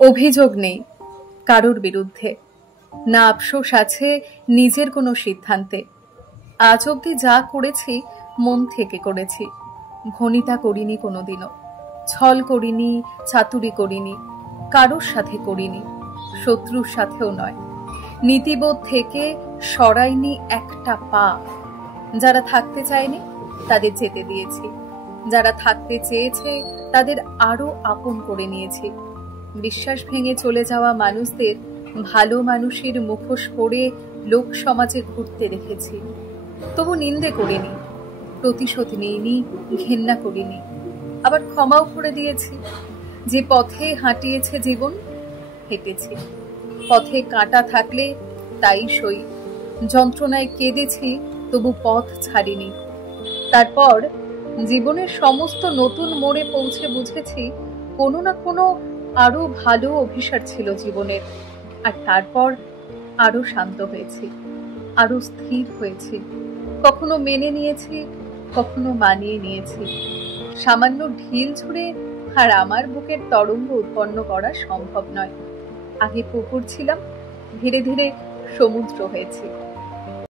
অভিযোগ নেই কারোর বিরুদ্ধে, না আফসোস আছে নিজের কোনো সিদ্ধান্তে। আজ অবধি যা করেছি মন থেকে করেছি, ভনিতা করিনি কোনোদিনও, ছল করিনি, চাতুরি করিনি, কারোর সাথে করিনি, শত্রুর সাথেও নয়। নীতিবোধ থেকে সরাইনি একটা পা। যারা থাকতে চায়নি তাদের যেতে দিয়েছি, যারা থাকতে চেয়েছে তাদের আরো আপন করে নিয়েছি। বিশ্বাস ভেঙে চলে যাওয়া মানুষদের ভালো মানুষের মুখোশ পরে লোক সমাজে ঘুরতে রেখেছি, তবু নিন্দে করিনি, প্রতিশোধ নিইনি, ঘেন্না করিনি, আবার ক্ষমাও করে দিয়েছি। যে পথে হাঁটিয়েছে জীবন হেঁটেছি, পথে কাঁটা থাকলে তাই সই। যন্ত্রণায় কেঁদেছি, তবু পথ ছাড়িনি। তারপর জীবনের সমস্ত নতুন মোড়ে পৌঁছে বুঝেছি কোনো না কোনো আরো ভালো অভিসার ছিল জীবনের। আর তারপর আরো শান্ত হয়েছি, আরো স্থির হয়েছি। কখনো মেনে নিয়েছি, কখনো মানিয়ে নিয়েছি। সামান্য ঢিল ছুঁড়ে আর আমার বুকের তরঙ্গ উৎপন্ন করা সম্ভব নয়। আগে পুকুর ছিলাম, ধীরে ধীরে সমুদ্র হয়েছি।